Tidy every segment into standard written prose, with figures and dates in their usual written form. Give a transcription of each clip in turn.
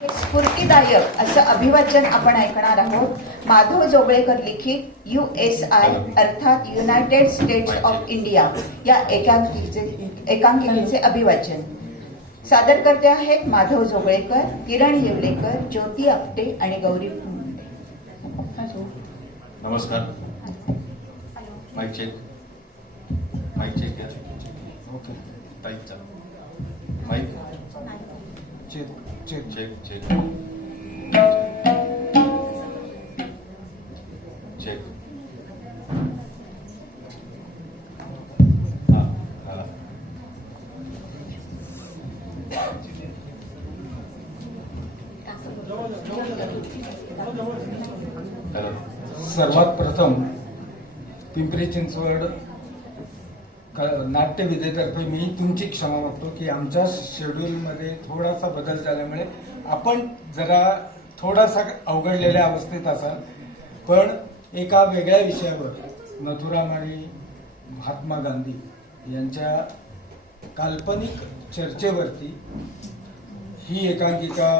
स्फूर्तिदायक असं अभिवाचन आपण ऐकणार आहोत. माधव जोगळेकर लिखित USI अर्थात युनायटेड स्टेट्स ऑफ इंडिया या एकांकिकेचे अभिवाचन. सादर करते आहेत माधव जोगळेकर, किरण येवलेकर, ज्योती आपटे आणि गौरी मुंडे. नमस्कार. Mic check. माईक चेक घ्या. ओके. टाईप चालू. Mic check check check check check. हा हा. सर्वात प्रथम पिंपरी चिंचवड नाट्य विद्येतर्फे मी तुमची क्षमा मागतो की आमच्या शेड्यूलमध्ये थोडासा बदल झाल्यामुळे आपण जरा थोडासा अवघडलेल्या अवस्थेत असाल, पण एका वेगळ्या विषयावर मथुराम आणि महात्मा गांधी यांच्या काल्पनिक चर्चेवरती ही एकांकिका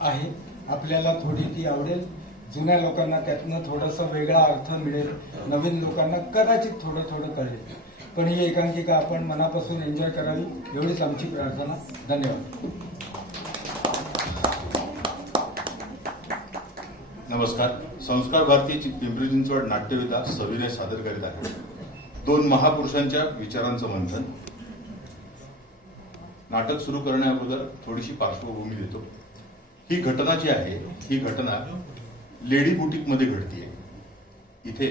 आहे. आपल्याला थोडी ती आवडेल. जुन्या लोकांना त्यातनं थोडासा वेगळा अर्थ मिळेल, नवीन लोकांना कदाचित थोडं थोडं कळेल, पण ही एकांकिका आपण मनापासून एन्जॉय करावी एवढीच आमची प्रार्थना. धन्यवाद. नमस्कार. संस्कार भारती पिंपरी चिंचवड नाट्यविधा सविनय सादर करीत आहे दोन महापुरुषांच्या विचारांचं मंथन. नाटक सुरू करण्याअगोदर थोडीशी पार्श्वभूमी देतो. ही घटना जी आहे, ही घटना लेडी बुटीक मध्ये घडतीये. इथे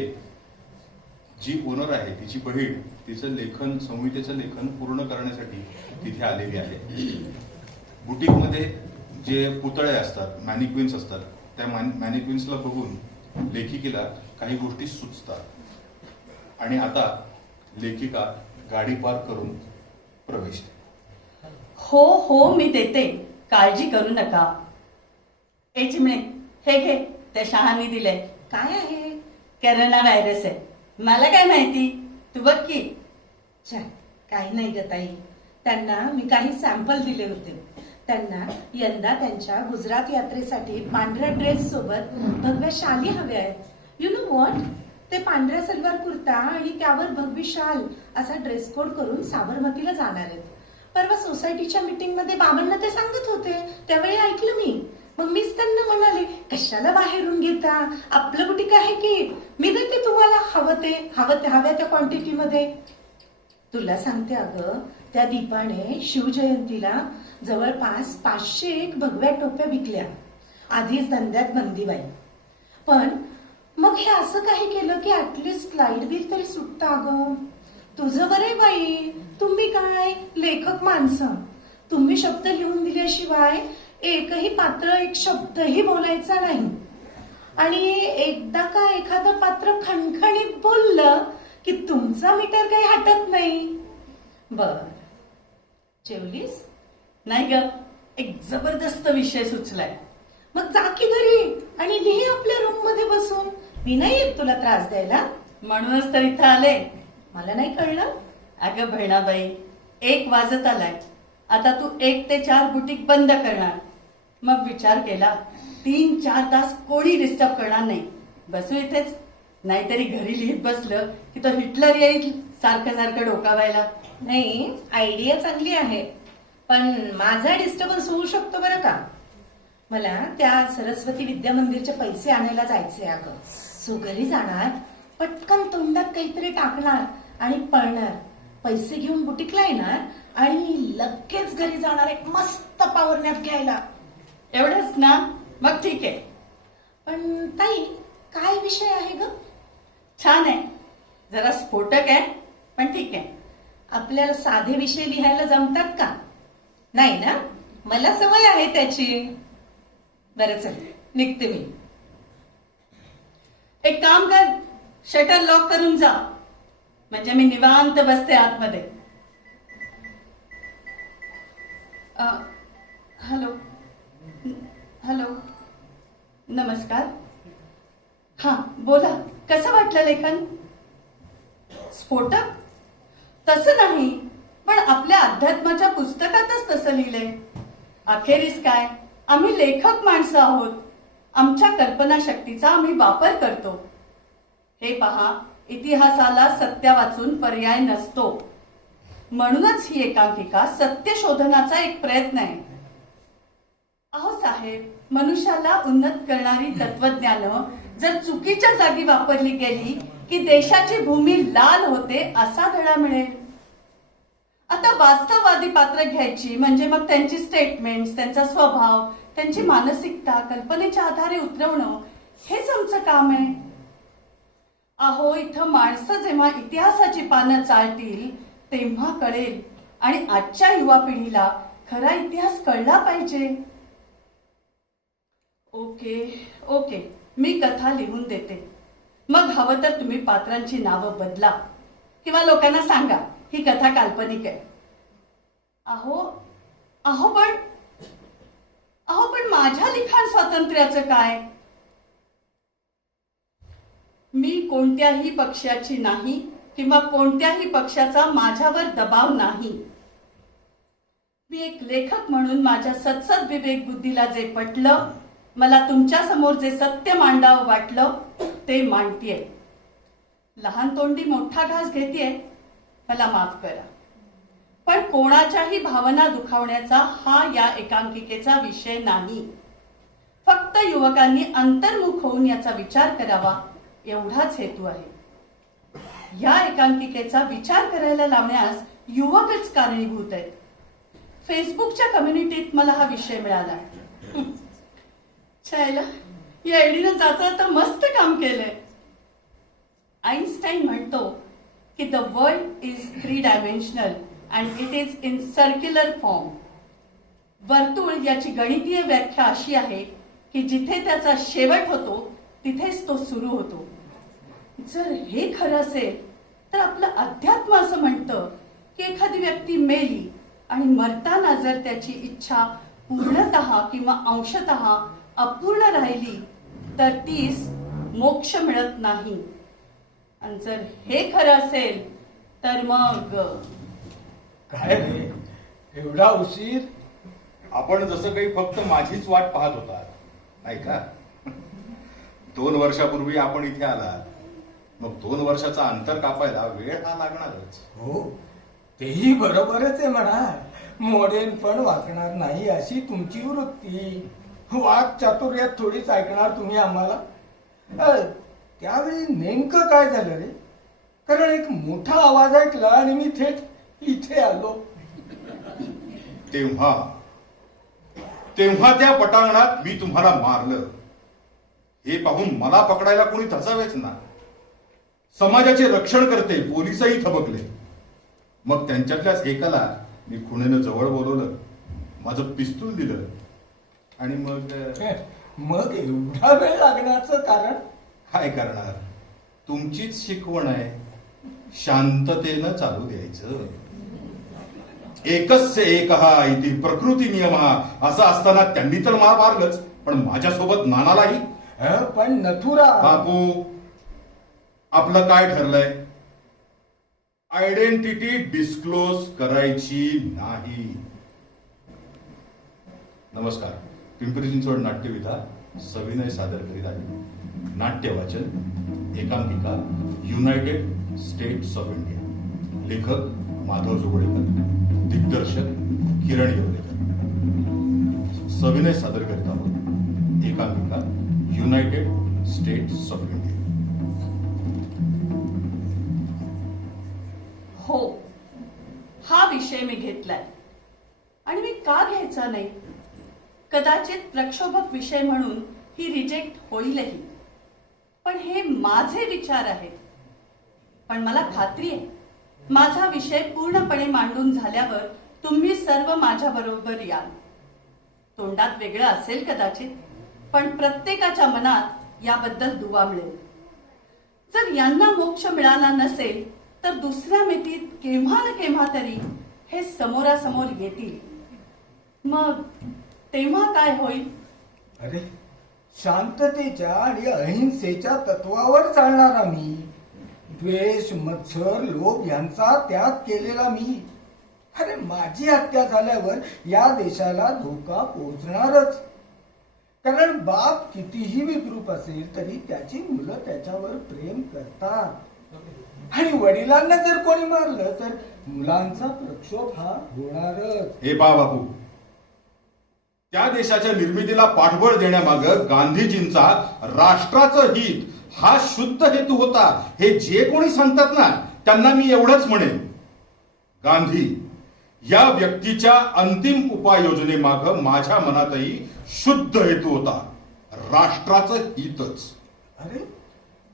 जी ओनर आहे तिची बहीण तिचं लेखन, संहितेचं लेखन पूर्ण करण्यासाठी तिथे आलेली आहे. बुटीक मध्ये जे पुतळे असतात, मॅनिक्विन्स असतात, त्या मॅनिक्विन्सला बघून लेखिकेला काही गोष्टी सुचतात आणि आता लेखिका गाडी पार्क करून प्रवेश. हो हो, मी देते, काळजी करू नका. ए चिमणे, हे घे, त्या शहानी दिले. काय आहे? करोना व्हायरस आहे. मला काय माहिती, तू बघ की. काही नाही ग ताई. त्यांना मी काही सॅम्पल दिले होते. त्यांना यंदा त्यांच्या गुजरात यात्रेसाठी पांढऱ्या ड्रेस सोबत भगव्या शाली हव्या आहेत. यु नो व्हॉट, ते पांढऱ्या सलवार कुर्ता आणि त्यावर भगवी शाल असा ड्रेस कोड करून साबरमतीला जाणार आहेत. परवा सोसायटीच्या मीटिंग मध्ये बाबांना ते सांगत होते, त्यावेळी ऐकलं मी. मग मीच त्यांना म्हणाले, कशाला बाहेरून घेता, आपलं बुटीक आहे की, मी देते तुम्हाला हवं ते हव्या त्या क्वांटिटीमध्ये. तुला सांगते अगं, त्या दीपाने शिवजयंतीला जवळपास 501 भगव्या टोप्या विकल्या. आधीच धंद्यात बंदीबाई. पण मग हे असं काही केलं की ऍटलिस्ट लाईट बिल तरी सुटतं. अगं तुझं बरे बाई, तुम्ही काय लेखक माणसं, तुम्ही शब्द लिहून दिल्याशिवाय एकही पात्र एक शब्दही बोलायचा नाही. आणि एकदा का एखादं पात्र खणखणीत बोललं की तुमचा मीटर काही हटत नाही. बर, जेवलीस? नाही ग, एक जबरदस्त विषय सुचलाय. मग जा की घरी आणि लिही आपल्या रूम मध्ये बसून. मी नाही येत तुला त्रास द्यायला. म्हणूनच तर इथं आले. मला नाही कळलं. अगं बहिणाबाई, 1 वाजत आलाय. आता तू 1 ते 4 बुटीक बंद करणार. मग विचार केला, 3-4 तास कोणी डिस्टर्ब करणार नाही. बसू इथेच. नाहीतरी घरी लिहित बसलं की तो हिटलर येईल सारखं सारखं डोकावायला. नाही, आयडिया चांगली आहे, पण माझा डिस्टर्बन्स होऊ शकतो बरं का. मला त्या सरस्वती विद्या मंदिरचे पैसे आणायला जायचे अगं. सो घरी जाणार, पटकन तोंडात काहीतरी टाकणार आणि पळणार. पैसे घेऊन बुटीकला येणार आणि लगेच घरी जाणार एक मस्त पॉवर नॅप घ्यायला. एवढंच ना? मग ठीक आहे. पण ताई, काय विषय आहे ग? छान आहे, जरा स्फोटक आहे, पण ठीक आहे. आपल्याला साधे विषय लिहायला जमतात का? नाही ना? मला सवय आहे त्याची. बरं चल, निघते मी. एक काम कर, शटर लॉक करून जा, म्हणजे मी निवांत बसते आतमध्ये. हॅलो हॅलो, नमस्कार. हा बोला, कसं वाटलं लेखन? स्फोटक? तसं नाही, पण आपल्या अध्यात्माच्या पुस्तकातच तसं लिहिलंय. अखेरीस काय, आम्ही लेखक माणसं आहोत. आमच्या कल्पनाशक्तीचा आम्ही वापर करतो. हे पहा, इतिहासाला सत्य वाचून पर्याय नसतो. म्हणूनच ही एकांकिका सत्य शोधनाचा एक प्रयत्न आहे. अहो साहेब, मनुष्याला उन्नत करणारी तत्वज्ञानं जर चुकीच्या जागी वापरली गेली की देशाची भूमी लाल होते असा धडा मिळेल. आता वास्तववादी पात्र घ्यायची म्हणजे मग त्यांची स्टेटमेंट्स, त्यांचा स्वभाव, त्यांची मानसिकता कल्पनेच्या आधारे उतरवणं हेच आमचं काम आहे. अहो, इथं माणसं जेव्हा इतिहासाची पानं चालतील तेव्हा कळेल आणि आजच्या युवा पिढीला खरा इतिहास कळला पाहिजे. ओके, मी कथा लिहून देते. मग हवं तर तुम्ही पात्रांची नावं बदला किंवा लोकांना सांगा ही कथा काल्पनिक आहे. अहो पण माझ्या लिखाण स्वातंत्र्याचं काय? मी कोणत्याही पक्षाची नाही किंवा कोणत्याही पक्षाचा माझ्यावर दबाव नाही. मी एक लेखक म्हणून माझ्या सत्सद विवेक बुद्धीला जे पटलं, मला तुमच्या समोर जे सत्य मांडावं वाटलं ते मांडतीये. लहान तोंडी मोठा घास घेतीये, मला माफ करा. पण कोणाच्याही भावना दुखावण्याचा हा या एकांकिकेचा विषय नाही. फक्त युवकांनी अंतर्मुख होऊन याचा विचार करावा एवढाच हेतू आहे. या एकांकिकेचा विचार करायला लावण्यास युवकच कारणीभूत आहेत. फेसबुकच्या कम्युनिटीत मला हा विषय मिळाला. छायला या एडीनं जाता मस्त काम केलंय. आईन्स्टाईन म्हणतो की the world is 3 dimensional and it is in circular form. वर्तुळ याची गणितीय व्याख्या अशी आहे की जिथे त्याचा शेवट होतो तिथेच तो सुरू होतो. जर हे खरं असेल तर आपलं अध्यात्म असं म्हणतं की एखादी व्यक्ती मेली आणि मरताना जर त्याची इच्छा पूर्णतः किंवा अंशतः अपूर्ण राहिली तर तीस मोक्ष मिळत नाही. आणि जर हे खरं असेल तर मग काय रे, एवढा उशीर? आपण जसं काही फक्त माझीच वाट पाहत होता, नाही का? 2 वर्षापूर्वी आपण इथे आला, मग 2 वर्षाचा अंतर कापायला वेळ हा लागणारच. हो, तेही बरोबरच आहे म्हणा. मोडेन पण वाकणार नाही अशी तुमची वृत्ती. वाक चातुर्यात थोडीच ऐकणार तुम्ही आम्हाला. त्यावेळी नेमकं काय झालं रे? कारण एक मोठा आवाज ऐकला आणि मी थेट इथे आलो. तेव्हा त्या पटांगणात मी तुम्हाला मारलं हे पाहून मला पकडायला कोणी धसावेच ना. समाजाचे रक्षण करते पोलिसही थबकले. मग त्यांच्यातल्याच एकाला मी खुणेनं जवळ बोलवलं, माझं पिस्तूल दिलं आणि मग एवढा वेळ लागण्याचं कारण? काय करणार, तुमचीच शिकवण आहे. शांततेनं चालू द्यायचं. एकस्य एकहा इति प्रकृती नियमः असं असताना त्यांनी तर मला मारलंच, पण माझ्यासोबत नानालाही. पण नथुरा बापू, आपलं काय ठरलंय? आयडेंटिटी डिस्क्लोज करायची नाही. नमस्कार, पिंपरी चिंचवड नाट्यविधा सविनय सादर करीत आहे नाट्य वाचन एकांकिका युनायटेड स्टेट्स ऑफ इंडिया. लेखक माधव जोगळेकर, दिग्दर्शक किरण येवलेकर. सविनय सादर करीत आहोत एकांकिका युनायटेड स्टेट्स ऑफ इंडिया. हो, हा विषय मी घेतलाय आणि मी का घ्यायचा नाही? कदाचित प्रक्षोभक विषय म्हणून ही रिजेक्ट होईलही, पण हे माझे विचार आहेत. पण मला खात्री आहे माझा विषय पूर्णपणे मांडून झाल्यावर तुम्ही सर्व माझ्या बरोबर याल. तोंडात वेगळं असेल कदाचित, पण प्रत्येकाच्या मनात याबद्दल दुवा मिळेल. जर यांना मोक्ष मिळाला नसेल तर दुसऱ्या मितीत केव्हा ना केव्हा तरी हे समोरासमोर येतील. मग तेव्हा काय होईल? अरे, शांततेच्या आणि अहिंसेच्या तत्वावर चालणारा मी, द्वेष, मत्सर, लोभ यांचा त्याग केलेला मी. अरे, माझी हत्या झाल्यावर या देशाला धोका पोहोचणारच. कारण बाप कितीही विद्रूप असेल तरी त्याची मुलं त्याच्यावर प्रेम करतात आणि वडिलांना जर कोणी मारलं तर मुलांचा प्रक्षोभ हा होणारच. हे पहा बापू, त्या देशाच्या निर्मितीला पाठबळ देण्यामागं गांधीजींचा राष्ट्राचं हित हा शुद्ध हेतू होता, हे जे कोणी सांगतात ना त्यांना मी एवढंच म्हणेन, गांधी या व्यक्तीच्या अंतिम उपाययोजनेमागं माझ्या मनातही शुद्ध हेतू होता, राष्ट्राचं हितच. अरे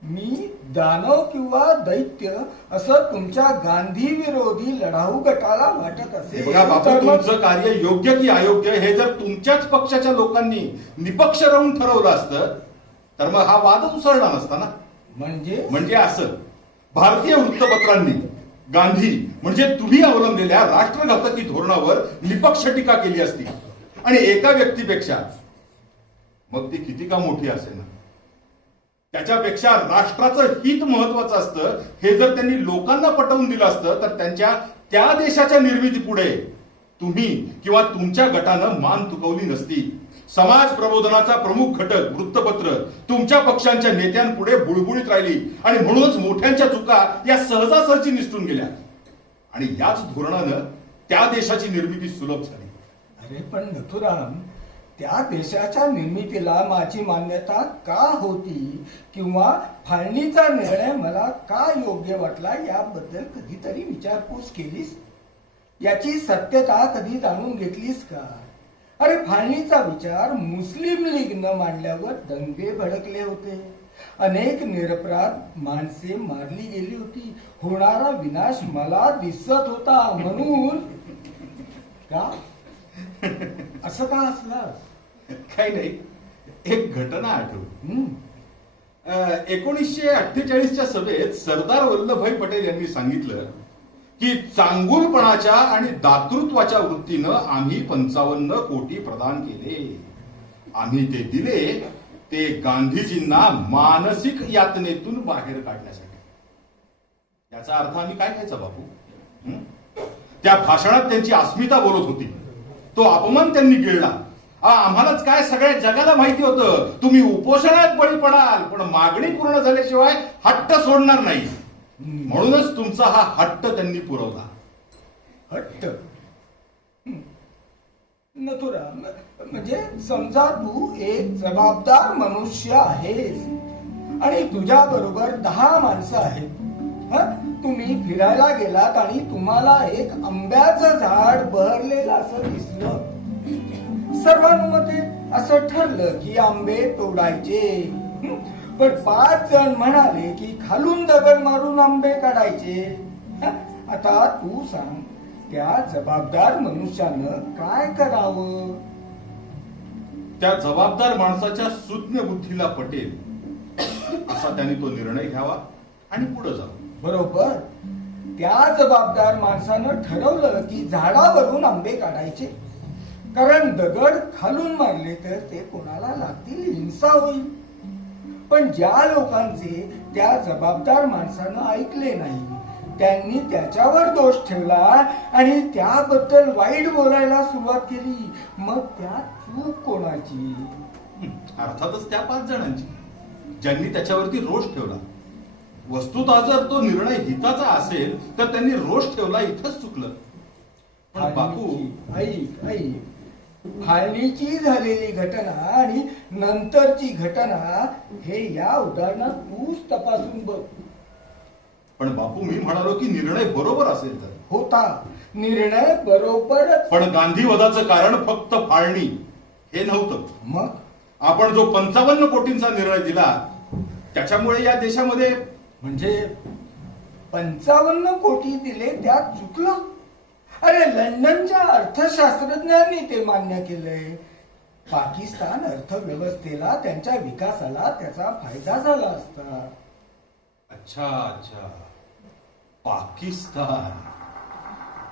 मी दानव किंवा दैत्य असं तुमच्या गांधी विरोधी लढाऊ गटाला वाटत हे असेल बघा बापू, तर मग- तुमचं कार्य योग्य की अयोग्य हे जर तुमच्याच पक्षाच्या लोकांनी निपक्ष राहून ठरवलं असतं तर मग हा वादच उसळला नसता ना. म्हणजे असं भारतीय वृत्तपत्रांनी गांधी म्हणजे तुम्ही अवलंबलेल्या राष्ट्रघातकी धोरणावर निपक्ष टीका केली असती आणि एका व्यक्तीपेक्षा, मग ती किती का मोठी असेल ना, त्याच्यापेक्षा राष्ट्राचं हित महत्वाचं असतं हे जर त्यांनी लोकांना पटवून दिलं असतं तर त्यांच्या त्या देशाच्या निर्मितीपुढे तुम्ही किंवा तुमच्या गटानं मान तुकवली नसती. समाज प्रबोधनाचा प्रमुख घटक वृत्तपत्र तुमच्या पक्षांच्या नेत्यांपुढे बुळबुळीत राहिली आणि म्हणूनच मोठ्यांच्या चुका या सहजासहजी निसटून गेल्या आणि याच धोरणानं त्या देशाची निर्मिती सुलभ झाली. अरे पण नथुराम, त्या देशाच्या निर्मितीला माझी मान्यता का होती किंवा फाळणीचा निर्णय मला का योग्य वाटला याबद्दल कधीतरी विचारपूस केलीस? याची सत्यता कधी जाणून घेतलीस का? अरे फाळणीचा विचार मुस्लिम लीगनं मांडल्यावर दंगे भडकले होते, अनेक निरपराध माणसे मारली गेली होती, होणारा विनाश मला दिसत होता, म्हणून का असं का असलं? काही नाही, एक घटना आठवली. 1948च्या सभेत सरदार वल्लभभाई पटेल यांनी सांगितलं की चांगुलपणाच्या आणि दातृत्वाच्या वृत्तीनं आम्ही 55 कोटी प्रदान केले. आम्ही ते दिले ते गांधीजींना मानसिक यातनेतून बाहेर काढण्यासाठी. याचा अर्थ आम्ही काय घ्यायचा बापू? त्या भाषणात त्यांची अस्मिता बोलत होती, तो अपमान त्यांनी गिळला. आम्हालाच काय सगळ्या जगाला माहिती होतं तुम्ही उपोषणात बळी पडाल पण मागणी पूर्ण झाल्याशिवाय हट्ट सोडणार नाही, म्हणूनच तुमचा हा हट्ट त्यांनी पुरवला. हट्ट? नथुराम, म्हणजे समजा तू एक जबाबदार मनुष्य आहेस आणि तुझ्या बरोबर 10 माणसं आहेत. तुम्ही फिरायला गेलात आणि तुम्हाला एक आंब्याचं झाड बहरलेलं असं दिसलं. सर्वानुमते असं ठरलं की आंबे तोडायचे, पण 5 जण म्हणाले की खालून दगड मारून आंबे काढायचे. आता तू सांग, त्या जबाबदार मनुष्यानं काय करावं? त्या जबाबदार माणसाच्या सुज्ञ बुद्धीला पटेल असा त्यांनी तो निर्णय घ्यावा आणि पुढे जावं. बरोबर. त्या जबाबदार माणसानं ठरवलं की झाडावरून आंबे काढायचे, कारण दगड खालून मारले तर ते कोणाला लागतील, हिंसा होईल. पण ज्या लोकांचे त्या जबाबदार माणसानं ऐकले नाही त्यांनी त्याच्यावर दोष ठेवला आणि त्याबद्दल वाईट बोलायला सुरुवात केली. मग त्या चूक कोणाची? अर्थातच त्या 5 जणांची ज्यांनी त्याच्यावरती रोष ठेवला. वस्तुतः जर तो निर्णय हिताचा असेल तर त्यांनी रोष ठेवला इथंच चुकलं. पण बापू, ऐक, फाळणीची झालेली घटना आणि नंतरची घटना हे या उदाहरणात तूच तपासून बघ. पण बापू, मी म्हणालो की निर्णय बरोबर असेल तर. होता निर्णय बरोबरच. पण गांधीवधाचं कारण फक्त फाळणी हे नव्हतं. मग आपण जो 55 कोटींचा निर्णय दिला त्याच्यामुळे या देशामध्ये, म्हणजे 55 कोटी दिले त्यात चुकलं? अरे लंडनच्या अर्थशास्त्रज्ञांनी ते मान्य केलंय. पाकिस्तान अर्थव्यवस्थेला, त्यांच्या विकासाला त्याचा फायदा झाला असता. अच्छा,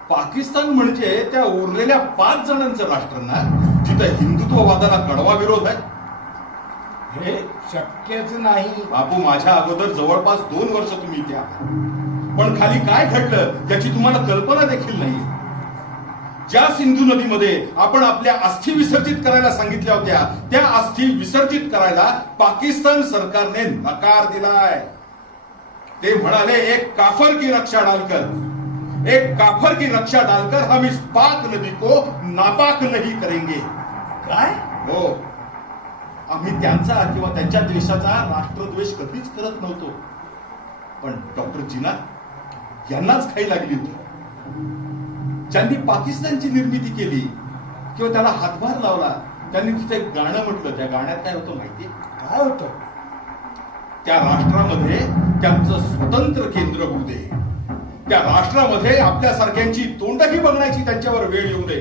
पाकिस्तान म्हणजे त्या उरलेल्या 5 जणांचं राष्ट्र ना, जिथं हिंदुत्ववादाला कडवा विरोध आहे. हे शक्यच नाही. बापू, माझ्या अगोदर जवळपास 2 वर्ष तुम्ही इथे आहात, पण खाली काय घडलं याची तुम्हाला कल्पना देखील नाहीये. ज्या सिंधू नदीमध्ये आपण आपल्या अस्थी विसर्जित करायला सांगितल्या होत्या, त्या अस्थी विसर्जित करायला पाकिस्तान सरकारने नकार दिलाय. ते म्हणाले एक काफर की रक्षा डालकर, एक काफर की रक्षा डालकर हम इस पाक नदी को नापाक नहीं करेंगे. काय? हो, आम्ही त्यांचा किंवा त्यांच्या देशाचा राष्ट्रद्वेष कधीच करत नव्हतो, पण डॉक्टर जिना यांनाच खाई लागली होती. ज्यांनी पाकिस्तानची निर्मिती केली किंवा त्याला हातभार लावला, त्यांनी तिथे एक गाणं म्हटलं. त्या गाण्यात काय होतं माहितीये? काय होतं? त्या राष्ट्रामध्ये त्यांचं स्वतंत्र केंद्र होऊ दे, त्या राष्ट्रामध्ये आपल्यासारख्यांची तोंडही बघण्याची त्यांच्यावर वेळ येऊ दे.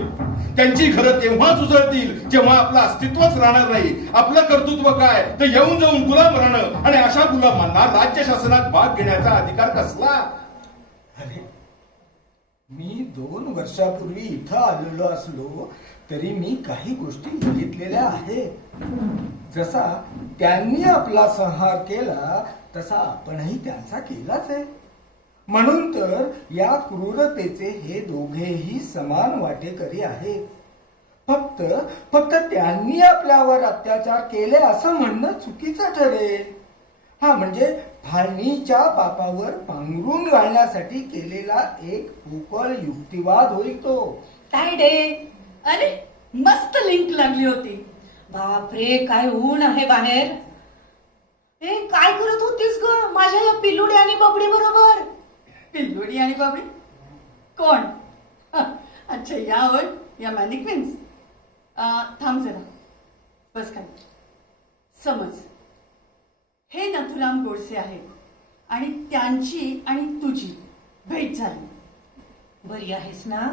त्यांची घरं तेव्हाच उजळतील जेव्हा आपलं अस्तित्वच राहणार नाही. आपलं कर्तृत्व काय तर येऊन जाऊन गुलाम राहणं, आणि अशा गुलामांना राज्य शासनात भाग घेण्याचा अधिकार कसला? अरे, मी 2 वर्षापूर्वी इथं आलेलो असलो तरी मी काही गोष्टी बघितलेल्या आहेत. जसा त्यांनी आपला संहार केला तसा आपणही त्यांचा केलाच आहे. म्हणून तर या क्रूरतेचे हे दोघेही समान वाटेकरी आहेत. फक्त त्यांनी आपल्यावर अत्याचार केले असं म्हणणं चुकीचं ठरेल. हा म्हणजे फाळणीच्या पापावर पांघरून घालण्यासाठी केलेला एक पोकळ युक्तिवाद होईल तो. तायडे, अरे मस्त लिंक लागली होती. बापरे, काय ऊन आहे बाहेर. ए, काय करत होतीस ग माझ्या या पिल्लुडी आणि बबडी बरोबर? पिल्लुडी आणि बाबडी कोण? अच्छा, या होय, या मॅनिक्विन्स. थांब जरा, बस काय. समज हे नथुराम गोडसे आहेत आणि त्यांची आणि तुझी भेट झाली. बरी आहेस ना?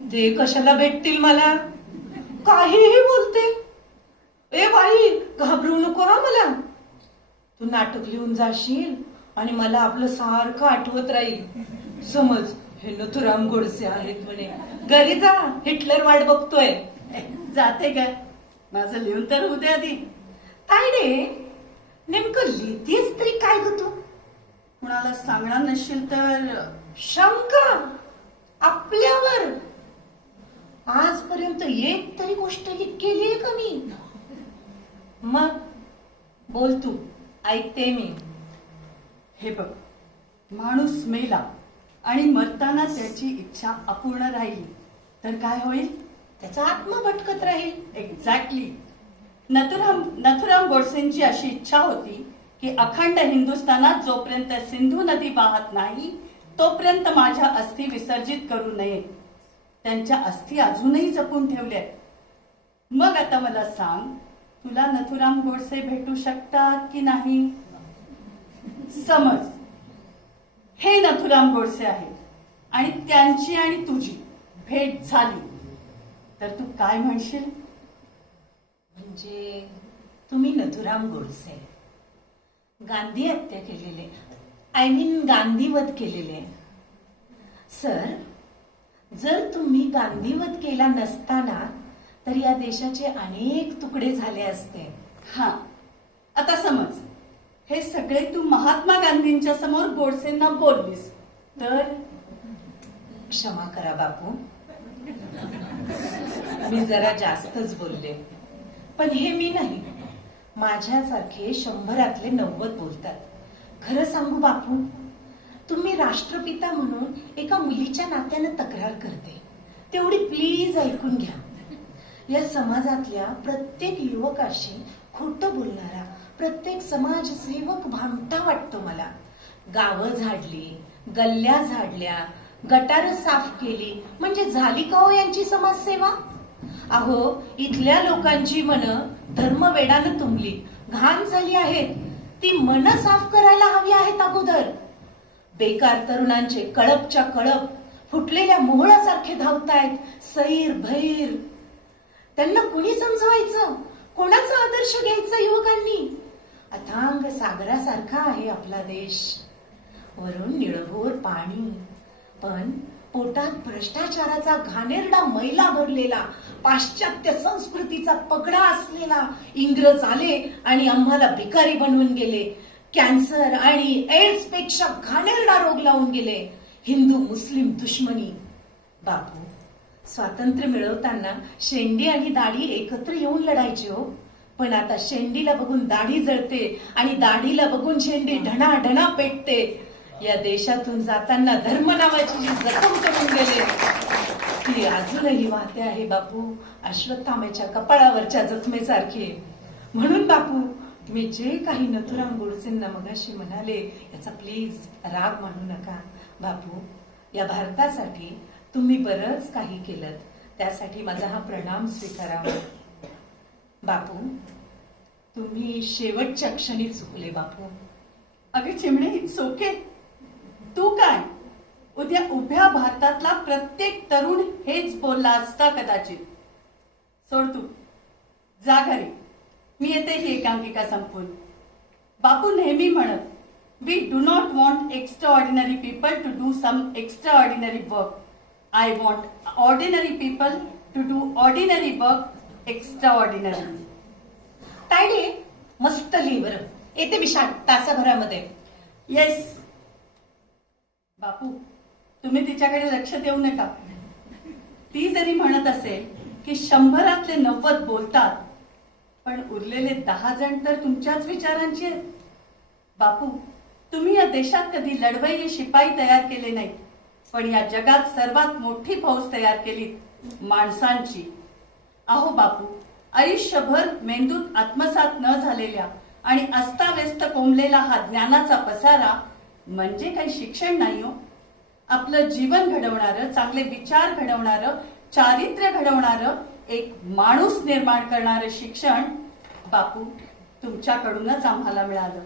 ते कशाला भेटतील मला? काहीही बोलते. ए बाई, घाबरू नको हा मला. तू नाटक लिहून जाशील आणि मला आपलं सारखं आठवत राहील. समज हे नथुराम गोडसे आहेत म्हणे. घरी जा, हिटलर वाट बघतोय. जाते काय, माझं लिहून तर होऊ दे आधी. तायडे, नेमकं लिहितेस तरी काय ग तू? कुणाला सांगणार नसशील तर. शंका आपल्यावर? आजपर्यंत एक तरी गोष्ट केलीये का मी? मग बोल तू, ऐकते मी. हे बघ, माणूस मेला आणि मरताना त्याची इच्छा अपूर्ण राहिली तर काय होईल? त्याचा आत्मा भटकत राहील. एक्झॅक्टली. नथुराम गोडसेंची अशी इच्छा होती की अखंड हिंदुस्थानात जोपर्यंत सिंधू नदी वाहत नाही तोपर्यंत माझ्या अस्थी विसर्जित करू नये. त्यांच्या अस्थी अजूनही जपून ठेवल्या. मग आता मला सांग, तुला नथुराम गोडसे भेटू शकतात की नाही? समज हे नथुराम गोडसे आहेत आणि त्यांची आणि तुझी भेट झाली तर तू काय म्हणशील? म्हणजे तुम्ही नथुराम गोडसे गांधी हत्या केलेले, आय मीन गांधीवध केलेले. सर, जर तुम्ही गांधीवध केला नसताना तर या देशाचे अनेक तुकडे झाले असते. हा, आता समज हे सगळे तू महात्मा गांधींच्या समोर गोडसेंना बोललीस तर? क्षमा करा बापू, मी जरा जास्तच बोलले. पण हे मी नाही, माझ्यासारखे 100 90 बोलतात. खरं सांगू बापू, तुम्ही राष्ट्रपिता म्हणून एका मुलीच्या नात्यानं तक्रार करते, तेवढी प्लीज ऐकून घ्या. या समाजातल्या प्रत्येक युवकाशी खोटं बोलणारा प्रत्येक समाजसेवक भामटा वाटतो मला. गावं झाडली, गल्ल्या झाडल्या, गटार साफ केली म्हणजे झाली का हो यांची समाजसेवा? अहो, इथल्या लोकांची मनं धर्मवेडानं तुंबली, घाण झाली आहेत. ती मनं साफ करायला हवी आहेत अगोदर. बेकार तरुणांचे कळपच्या कळप फुटलेल्या मोहळासारखे धावतायत सैर भैर. त्यांना कुणी समजवायचं? कोणाचा आदर्श घ्यायचा युवकांनी? अथांग सागरासारखा आहे आपला देश, वरून निळभोर पाणी, पण पोटात भ्रष्टाचाराचा घाणेरडा मैला भरलेला, पाश्चात्य संस्कृतीचा पगडा असलेला इंग्रज आले आणि आम्हाला भिकारी बनवून गेले. कॅन्सर आणि एड्स पेक्षा घाणेरडा रोग लावून गेले. हिंदू मुस्लिम दुश्मनी. बापू, स्वातंत्र्य मिळवताना शेंडी आणि दाढी एकत्र येऊन लढायची हो. पण आता शेंडीला बघून दाढी जळते आणि दाढीला बघून शेंडी ढणाढणा पेटते. या देशातून जाताना धर्म नावाची जी जखम करून गेले ती अजूनही वाहते आहे बापू, अश्वत्थाम्याच्या कपाळावरच्या जखमेसारखी. म्हणून बापू, मी जे काही नथुराम गोडसेंना मगाशी म्हणाले याचा प्लीज राग मानू नका. बापू, या भारतासाठी तुम्ही बरंच काही केलं, त्यासाठी माझा हा प्रणाम स्वीकारावा. बापू, तुम्ही शेवटच्या क्षणी चुकले बापू. अगं चिमणे, इट्स ओके. तू काय, उद्या उभ्या भारतातला प्रत्येक तरुण हेच बोलला असता कदाचित. सोड तू, जा घरी. मी येते ही एकांकिका संपवून. बापू नेहमी म्हणत, we do not want extraordinary people to do some extraordinary work. I want ordinary people to do ordinary work extraordinary. Tayde, मस्त लिहि बरं. येते विशाल तासाभरामध्ये. येस. बापू, तुम्ही तिच्याकडे लक्ष देऊ नका. ती जरी म्हणत असेल की 100 90 बोलतात, पण उरलेले 10 जण तर तुमच्याच विचारांचे आहेत. बापू, तुम्ही या देशात कधी लढवय्ये शिपाई तयार केले नाहीत, पण या जगात सर्वात मोठी फौज तयार केली माणसांची. अहो बापू, आयुष्यभर मेंदूत आत्मसात न झालेल्या आणि अस्ताव्यस्त कोंबलेला हा ज्ञानाचा पसारा म्हणजे काही शिक्षण नाही हो. आपलं जीवन घडवणारं, चांगले विचार घडवणारं, चारित्र्य घडवणारं, एक माणूस निर्माण करणारं शिक्षण बापू तुमच्याकडूनच आम्हाला मिळालं.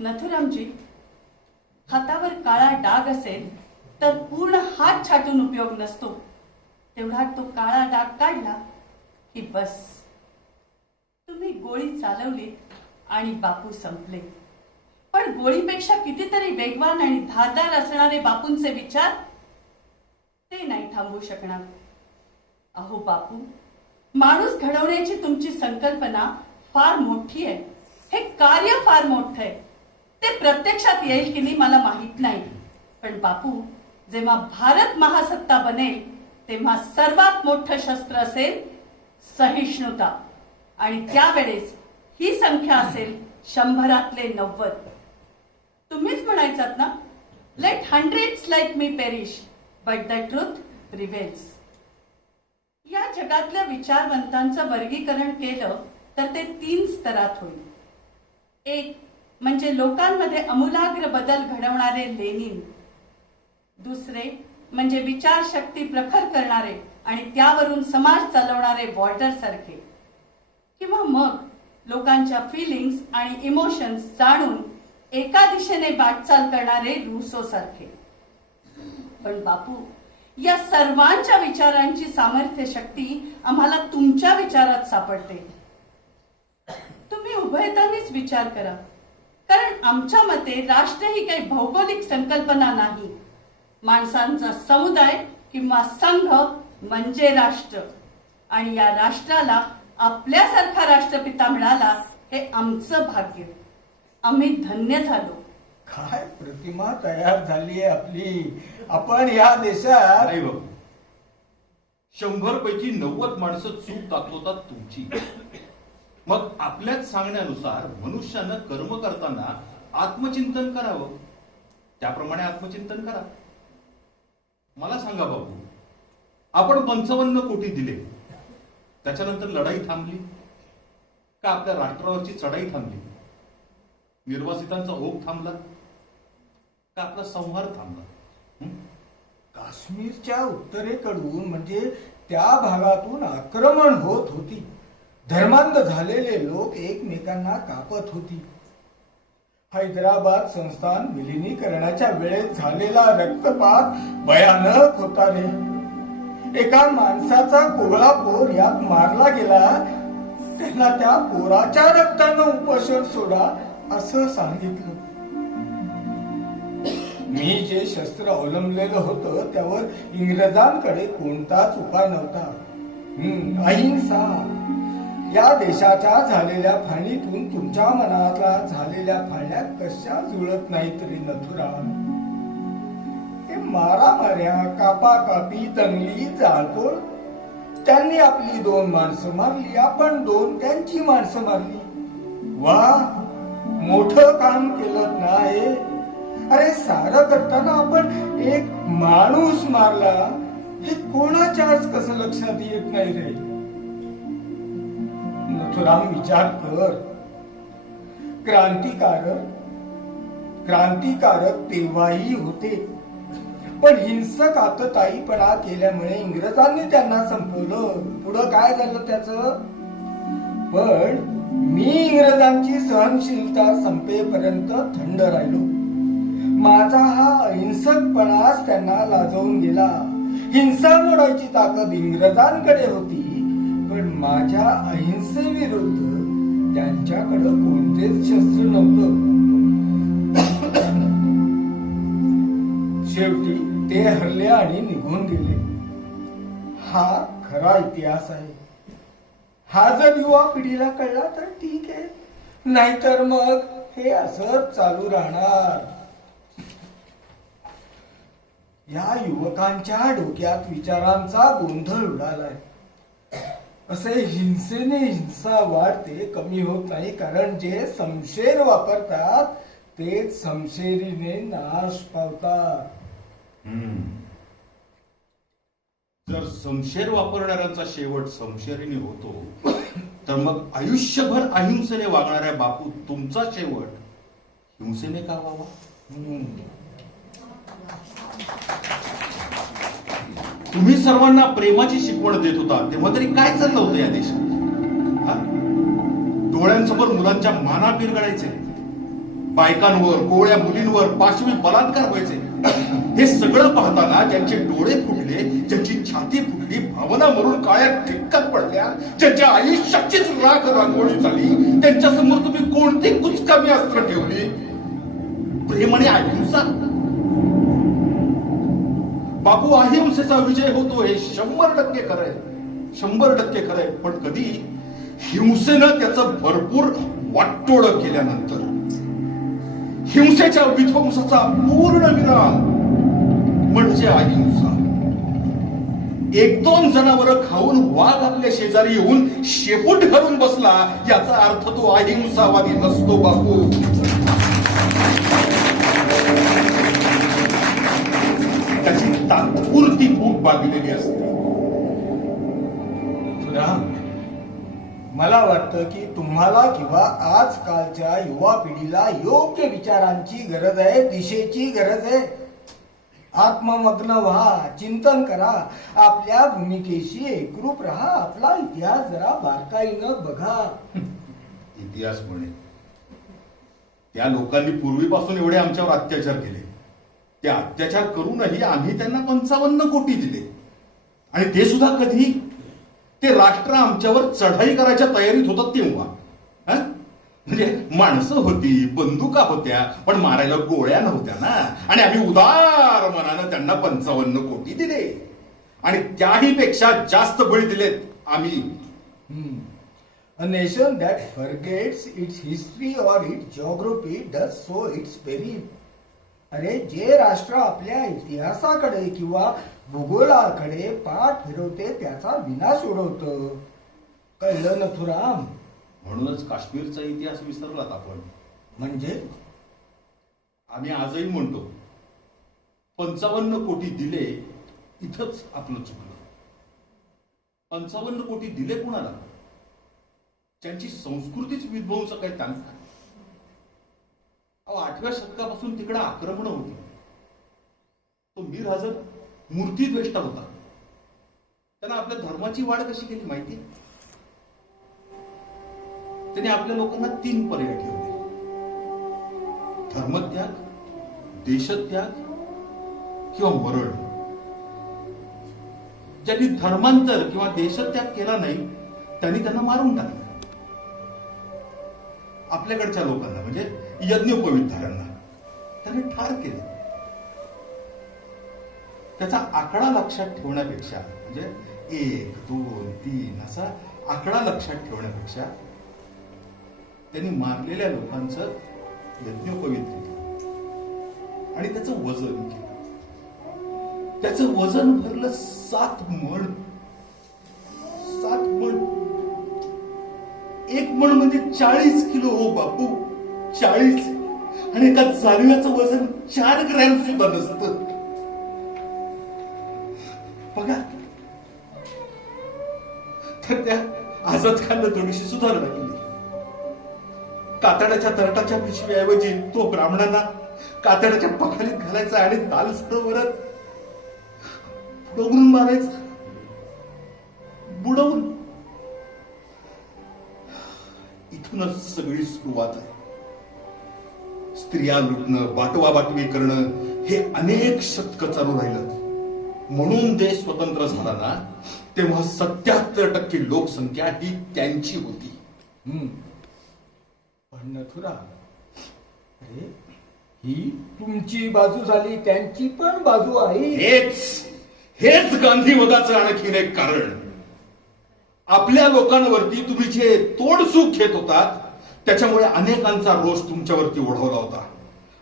नथुरामजी, हातावर काळा डाग असेल तर पूर्ण हात छाटून उपयोग नसतो. तेवढा तो काळा डाग काढला की बस. तुम्ही गोळी चालवली आणि बापू संपले. पण गोळीपेक्षा कितीतरी वेगवान आणि धारदार असणारे बापूंचे विचार ते नाही थांबवू शकणार. अहो बापू, माणूस घडवण्याची तुमची संकल्पना फार मोठी आहे. हे कार्य फार मोठं आहे. ते प्रत्यक्षात येईल की नाही मला माहित नाही. पण बापू, जेव्हा भारत महासत्ता बनेल तेव्हा सर्वात मोठं शस्त्र असेल सहिष्णुता. आणि त्यावेळेस ही संख्या असेल 100 90. तुम्हीच म्हणायचात ना, let hundreds like me perish but the truth prevails. या जगातल्या विचारवंतांचं वर्गीकरण केलं तर ते 3 स्तरात होईल. एक म्हणजे लोकांमध्ये अमूलाग्र बदल घडवणारे लेनिन. दुसरे म्हणजे विचारशक्ती प्रखर करणारे आणि त्यावरून समाज चालवणारे वॉल्टर सारखे. किंवा मग लोकांच्या फिलिंग्स आणि इमोशन्स जाणून एका दिशेने वाटचाल करणारे रूसो सारखे. पण बापू, या सर्वांच्या विचारांची सामर्थ्य शक्ती आम्हाला तुमच्या विचारात सापडते. तुम्ही उभयतांनीच विचार करा, कारण आमच्या मते राष्ट्र ही काही भौगोलिक संकल्पना नाही. माणसांचा समुदाय किंवा संघ म्हणजे राष्ट्र. आणि या राष्ट्राला आपल्यासारखा राष्ट्रपिता मिळाला हे आमचं भाग्य. आम्ही धन्य झालो. काय प्रतिमा तयार झाली आहे आपली. आपण या देशात नाही बाबू, 100 पैकी 90 माणसं चूक दाखवतात तुमची. मग आपल्याच सांगण्यानुसार मनुष्यानं कर्म करताना आत्मचिंतन करावं. त्याप्रमाणे आत्मचिंतन करा. मला सांगा बाबू, आपण 55 कोटी दिले, त्याच्यानंतर लढाई थांबली का? आपल्या राष्ट्रावरची चढाई थांबली? निर्वासितांचा ओघ थांबला का? आपला संहार थांबला? काश्मीरच्या उत्तरेकडून म्हणजे त्या भागातून आक्रमण होत होती. धर्मांध झालेले लोक एकमेकांना कापत होती. हैदराबाद संस्थान विलिनीकरणाच्या वेळेत झालेला रक्तपात भयानक होता रे. एका माणसाचा कोवळा पोर यात मारला गेला. त्यांना त्या पोराच्या रक्तानं उपोषण सोडा असं सांगितलं. मी जे शस्त्र अवलंबलेलं होतं त्यावर इंग्रजांकडे कोणताच उपाय नव्हता. अहिंसा. या देशाच्या झालेल्या फाळणीतून तुमच्या मनातला झालेल्या फाळण्या कशा जुळत नाही तरी नथुराम. हे मारामाऱ्या, कापाकापी, दंगली, जाळपोळ. त्यांनी आपली 2 माणसं मारली, आपण 2 त्यांची माणसं मारली. वा, मोठं काम केलं नाही. अरे सारं करताना आपण एक माणूस मारला हे कोणाच्याच कसं लक्षात येत नाही रे. नथुराम, विचार कर. क्रांतिकारक तेव्हाही होते, पण हिंसक आतताईपणा केल्यामुळे इंग्रजांनी त्यांना संपवलं. पुढं काय झालं त्याचं? पण मी इंग्रजांची सहनशीलता संपेपर्यंत थंड राहिलो. माझा हा अहिंसकपणाच त्यांना लाजवून गेला. हिंसा मोडायची ताकद इंग्रजांकडे होती, पण माझ्या अहिंसेविरुद्ध त्यांच्याकडे कोणतेच शस्त्र नव्हतं. शेवटी ते हरले आणि निघून गेले. हा खरा इतिहास आहे. हा जर युवा पिढीला कळला तर ठीक आहे, नाहीतर मग हे असंच चालू राहणार. या युवकांच्या डोक्यात विचारांचा गोंधळ उडालाय. असे हिंसेने हिंसा वाढते, कमी होत नाही. कारण जे शमशेर वापरतात तेच शमशेरीने नाश पावतात. जर शमशेर वापरणाऱ्यांचा शेवट शमशेरीने होतो, तर मग आयुष्यभर अहिंसेने वागणाऱ्या बापू, तुमचा शेवट हिंसेने का व्हावा? तुम्ही सर्वांना प्रेमाची शिकवण देत होता, तेव्हा तरी काय चाललं होतं या देशात? डोळ्यांसमोर मुलांच्या माना पिरगडायचे, बायकांवर, कोवळ्या मुलींवर पाशवी बलात्कार व्हायचे. हे सगळं पाहताना ज्यांचे डोळे फुटले, ज्यांची छाती फुटली, भावना मरून काळ्या ठिक्कात पडल्या, ज्यांच्या आयुष्याचीच राख रांगोळी झाली, त्यांच्या समोर तुम्ही कोणती कुचकामी अस्त्र ठेवली? प्रेम आणि अहिंसा. बापू, अहिंसेचा विजय होतो हे 100% खरंय, 100% खरंय. पण कधी हिंसेनं त्याचं भरपूर वाटोळ केल्यानंतर, हिंसेच्या विध्वंसाचा पूर्ण विराम म्हणजे अहिंसा. 1-2 जनावरं खाऊन वाघ आपल्या शेजारी येऊन शेपूट घालून बसला, याचा अर्थ तो अहिंसावादी नसतो बापू. त्याची तात्पुरती भूक भागलेली असते. मला वाटतं की तुम्हाला किंवा आजकालच्या युवा पिढीला योग्य विचारांची गरज आहे, दिशेची गरज आहे. आत्ममग्न व्हा, चिंतन करा, आपल्या भूमिकेशी एकरूप राहा, आपला इतिहास जरा बारकाईनं बघा. इतिहास म्हणे त्या लोकांनी पूर्वीपासून एवढे आमच्यावर अत्याचार केले. ते अत्याचार करूनही आम्ही त्यांना 55 कोटी दिले. आणि ते सुद्धा कधी? ते राष्ट्र आमच्यावर चढाई करायच्या तयारीत होतं तेव्हा. म्हणजे माणसं होती, बंदुका होत्या, पण मारायला गोळ्या नव्हत्या ना. आणि आम्ही उदार मनानं त्यांना 55 कोटी दिले. आणि त्याही पेक्षा जास्त बळी दिलेत आम्ही. A nation that forgets its history or its geography does so its peril. अरे, जे राष्ट्र आपल्या इतिहासाकडे किंवा भूगोलाकडे पाठ फिरवते त्याचा विनाश उडवतं. कळलं नथुराम? म्हणूनच काश्मीरचा इतिहास विसरलात आपण. म्हणजे आम्ही आजही म्हणतो 55 कोटी दिले, इथंच आपलं चुकलं. 55 कोटी दिले कुणाला? ज्यांची संस्कृतीच विध्वंसक आहे त्यांना. 8व्या शतकापासून तिकडे आक्रमण होती. तो मीर हजर मूर्तीद्वेष्टा होता. त्यानं आपल्या धर्माची वाढ कशी केली माहिती? त्याने आपल्या लोकांना 3 पर्याय ठेवले: धर्मत्याग, देशत्याग किंवा मरण. ज्यांनी धर्मांतर किंवा देशत्याग केला नाही त्यांनी त्यांना मारून टाकलं. आपल्याकडच्या लोकांना म्हणजे यज्ञोपवीतधाऱ्यांना त्याने ठार केले. त्याचा आकडा लक्षात ठेवण्यापेक्षा, म्हणजे 1, 2, 3 असा आकडा लक्षात ठेवण्यापेक्षा त्यांनी मारलेल्या लोकांचं यज्ञोपवीत केलं आणि त्याचं वजन केलं. त्याचं वजन भरलं 7 मण. 7 मण. 1 मण म्हणजे 40 किलो हो बापू. 40. आणि एका जालव्याचं वजन 4 ग्रॅम सुद्धा नसतं. बघा, तर त्या आझाद खाननं थोडीशी सुधारणा केली. कातड्याच्या तरटाच्या पिशवीऐवजी तो ब्राह्मणांना कातड्याच्या पखालीत घालायचा आणि ताल सरोवरात बुडवून मारायचा. बुडवून. इथूनच सगळी सुरुवात आहे. स्त्रिया लुटणं, बाटवा बाटवी करणं हे अनेक शतकं चालू राहिलं. म्हणून देश स्वतंत्र झाला ना, तेव्हा 77% लोकसंख्या ही त्यांची होती. पण नथुरा, अरे ही तुमची बाजू झाली, त्यांची पण बाजू आहे. हेच गांधीवादाचं आणखीन एक कारण. आपल्या लोकांवरती तुम्ही जे तोडसूक घेत होतात त्याच्यामुळे अनेकांचा रोष तुमच्यावरती ओढवला होता.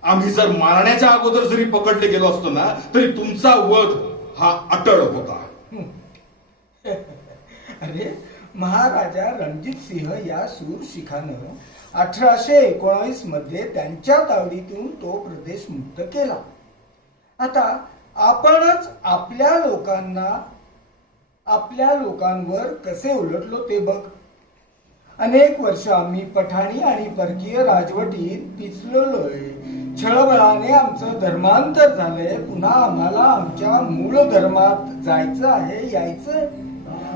आम्ही जर मारण्याच्या अगोदर जरी पकडले गेलो असतो ना, तरी तुमचा वध हा अटळ होता. अरे महाराजा रणजित सिंह या शूर शिखानं 1819 मध्ये त्यांच्या तावडीतून तो प्रदेश मुक्त केला. आता आपणच आपल्या लोकांवर कसे उलटलो ते बघ. अनेक वर्ष आम्ही पठाणी आणि परकीय राजवटीत पिचलेलोय. छळबळाने आमचं धर्मांतर झालंय. पुन्हा आम्हाला आमच्या मूळ धर्मात जायचं आहे, यायचं.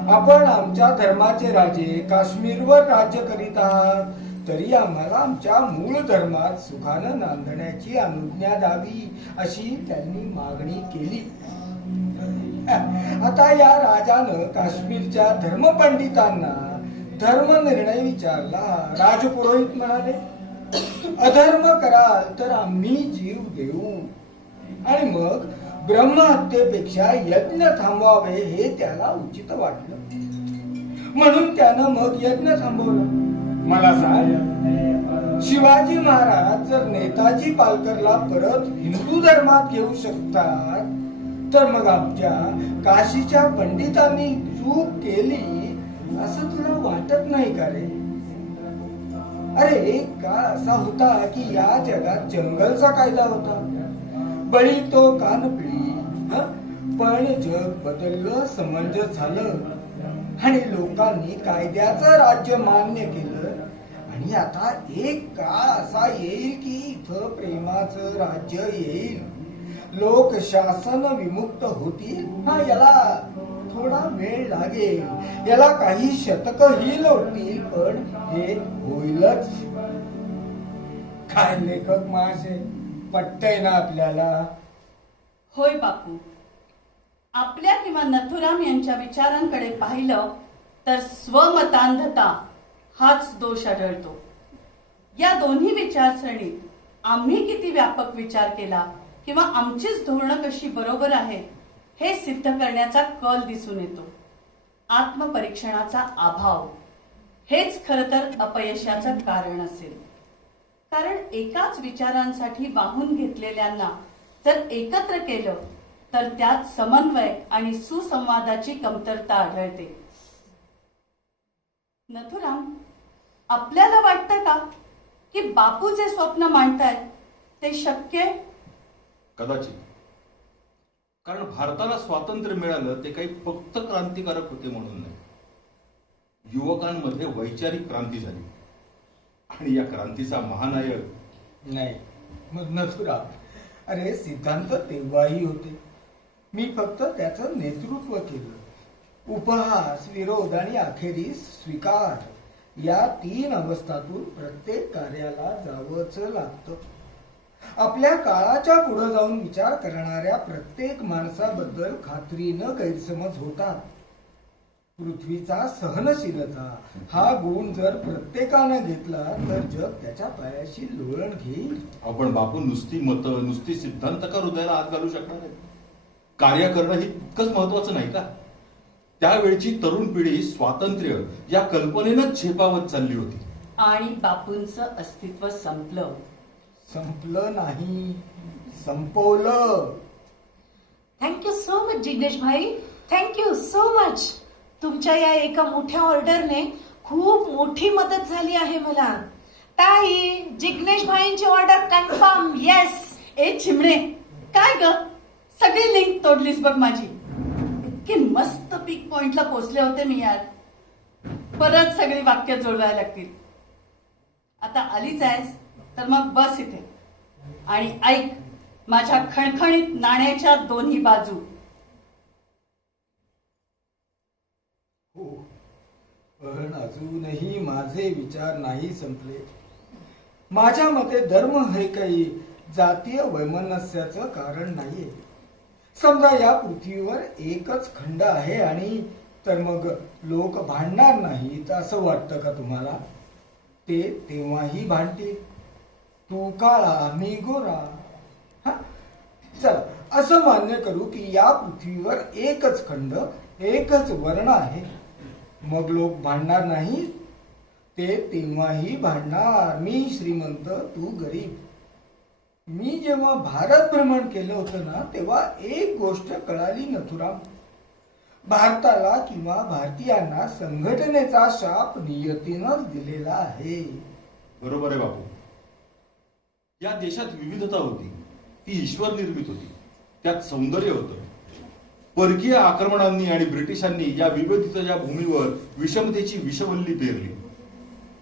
आपण आमच्या धर्माचे राजे काश्मीरवर राज्य करीत आहात, तरी आम्हाला आमच्या मूळ धर्मात सुखानं नांदण्याची अनुज्ञा द्यावी, अशी त्यांनी मागणी केली. आता या राजानं काश्मीरच्या धर्मपंडितांना धर्मनिर्णय विचारला. राजपुरोहित म्हणाले, अधर्म कराल तर आम्ही जीव देऊ. आणि मग ब्रह्महत्येपेक्षा यज्ञ थांबवावे हे त्याला उचित वाटलं. म्हणून त्यानं मग यज्ञ थांबवला. मला सांग, शिवाजी महाराज जर नेताजी पालकरला परत हिंदू धर्मात घेऊ शकतात, तर मग आमच्या काशीच्या पंडितांनी चूक केली असं तुला वाटत नाही का रे? अरे एक काळ असा होता की या जगात जंगलचा कायदा होता. बळी तो कानपिळी. पण जग बदललं, समंजस झालं आणि लोकांनी कायद्याचं राज्य मान्य केलं. आणि आता एक काळ असा येईल की इथं प्रेमाचं राज्य येईल. लोक शासन विमुक्त होतील. याला थोडा वेळ लागेल, याला काही शतकही लोटतील, पण हे होईलच. काय लेखक महाशय, पटतंय ना आपल्याला? होय बापू. आपल्या किंवा नथुराम यांच्या विचारांकडे पाहिलं तर स्वमतांधता हाच दोष आढळतो. या दोन्ही विचारसरणीत आम्ही किती व्यापक विचार केला किंवा आमचीच धोरणं कशी बरोबर आहेत हे सिद्ध करण्याचा कल दिसून येतो. आत्मपरीक्षणाचा अभाव हेच खरं तर अपयशाचं कारण असेल. कारण एकाच विचारांसाठी वाहून घेतलेल्यांना जर एकत्र केलं तर त्यात समन्वय आणि सुसंवादाची कमतरता आढळते. नथुराम, आपल्याला वाटतं का की बापू जे स्वप्न मांडतायत ते शक्य आहे? कदाचित. कारण भारताला स्वातंत्र्य मिळालं ते काही फक्त क्रांतिकारक होते म्हणून नाही. युवकांमध्ये वैचारिक क्रांती झाली आणि या क्रांतीचा महानायक नाही मग नथुरा, अरे सिद्धांत तेव्हाही होते. मी फक्त त्याचं नेतृत्व केलं. उपहास, विरोध आणि अखेरीस स्वीकार या 3 अवस्थातून प्रत्येक कार्याला जावंच लागतं. आपल्या काळाच्या पुढे जाऊन विचार करणाऱ्या प्रत्येक माणसाबद्दल खात्रीनं गैरसमज होतात. पृथ्वीचा सहनशीलता हा गुण जर प्रत्येकानं घेतला तर जग त्याच्या पायाशी लोळण घेईल. आपण बापू नुसती मतं, नुसती सिद्धांत का हृदयाला हात घालू शकणार नाही? कार्य करणं हे इतकंच महत्वाचं नाही का? त्यावेळची तरुण पिढी स्वातंत्र्य या कल्पनेनंच झेपावत चालली होती. आणि बापूंचं अस्तित्व संपलं. संपलं नाही, संपवलं. थँक्यू सो मच जिग्नेश भाई, थँक्यू सो मच. तुमच्या या एका मोठ्या ऑर्डरने खूप मोठी मदत झाली आहे मला. ताई, जिग्नेश भाईंची ऑर्डर कन्फर्म. येस. ए चिमणे, काय ग सगळी लिंक तोडलीस बघ माझी. इतकी मस्त पीक पॉइंटला पोहोचले होते मी यार. परत सगळी वाक्य जोडवायला लागतील. आता आलीच आहेस तर मग बस इथे आणि ऐक माझ्या खणखणीत नाण्याच्या दोन्ही बाजू. हो, पण अजूनही माझे विचार नाही संपले. माझ्या मते धर्म हे काही जातीय वैमनस्याचं कारण नाहीये. समजा या पृथ्वीवर एकच खंड आहे आणि तर मग लोक भांडणार नाहीत असं वाटतं का तुम्हाला? ते तेव्हाही भांडतील. तू काळा मी गोरा. हा, चल असं मान्य करू की या पृथ्वीवर एकच खंड एकच वर्ण आहे. मग लोक भांडणार नाही. ते तेव्हाही भांडणार. मी श्रीमंत तू गरीब. मी जेव्हा भारत भ्रमण केलं होतं ना तेव्हा एक गोष्ट कळाली नथुराम. भारताला किंवा भारतीयांना संघटनेचा शाप नियतीनच दिलेला आहे. बरोबर आहे बापू. या देशात विविधता होती, ती ईश्वर निर्मित होती. त्यात सौंदर्य होतं. परकीय आक्रमणांनी आणि ब्रिटिशांनी या विविधतेच्या भूमीवर विषमतेची विषवल्ली पेरली.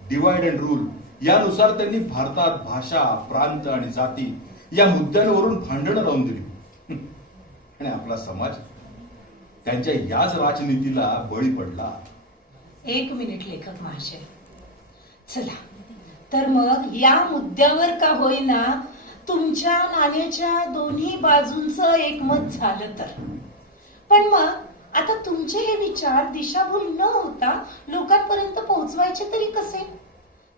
डिवाइड अँड रूल यानुसार त्यांनी भारतात भाषा, प्रांत आणि जाती या मुद्द्यांवरून भांडणं लावून दिली. आणि आपला समाज त्यांच्या याच राजनीतीला बळी पडला. एक मिनिट लेखक महाशय. चला तर मग या मुद्द्यावर का होईना तुमच्या नाण्याच्या दोन्ही बाजूंचं एकमत झालं तर. पण मग आता तुमचे हे विचार दिशाभूल न होता लोकांपर्यंत पोहोचवायचे तरी कसे?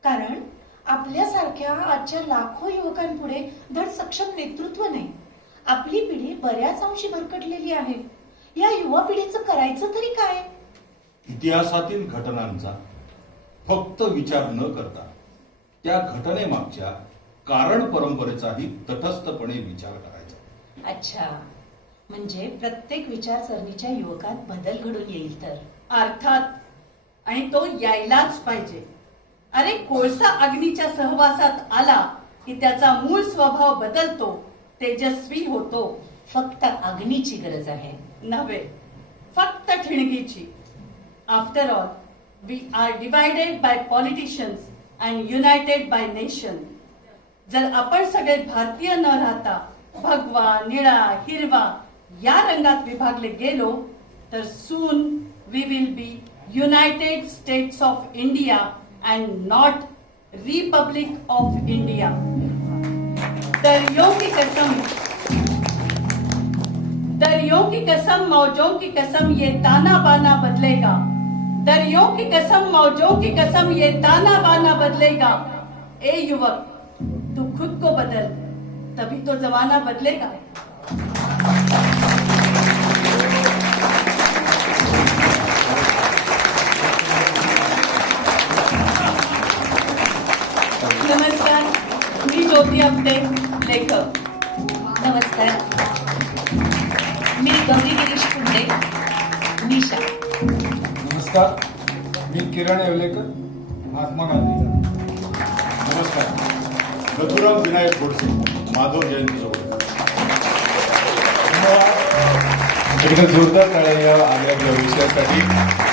कारण आपल्यासारख्या आजच्या लाखो युवकांपुढे धड सक्षम नेतृत्व नाही. आपली पिढी बऱ्याच अंशी भरकटलेली आहे. या युवा पिढीचं करायचं तरी काय? इतिहासातील घटनांचा फक्त विचार न करता त्या घटनेमागच्या कारण परंपरेचाही तटस्थपणे विचार करायचा. अच्छा, म्हणजे प्रत्येक विचारसरणीच्या युवकात बदल घडून येईल तर. अर्थात, आणि तो यायलाच पाहिजे. अरे कोळसा अग्नीच्या सहवासात आला की त्याचा मूळ स्वभाव बदलतो, तेजस्वी होतो. फक्त अग्नीची गरज आहे नव्हे, फक्त ठिणगीची. After all we are divided by politicians and united by nation. जर आपण सगळे भारतीय न राहता भगवा, निळा, हिरवा या रंगात विभागले गेलो तर soon we will be United States of India and not Republic of India. दरियों की कसम मौजों की कसम ये ताना बाना बदलेगा. दरियों की कसम मौजों की कसम ये ताना बाना बदलेगा. ए युवक, तू खुद को बदल, तभी तो जमाना बदलेगा. नमस्कार, मी ज्योती आपटे, लेखक. नमस्कार, मी गौरी गिरीश पुंडे, निशा. नमस्कार, मी किरण येवलेकर, महात्मा गांधी. नमस्कार, नथुराम विनायक गोडसे, माधव जयंती सोबत. एकदा जोरदार टाळ्या या आगळ्या विषयासाठी.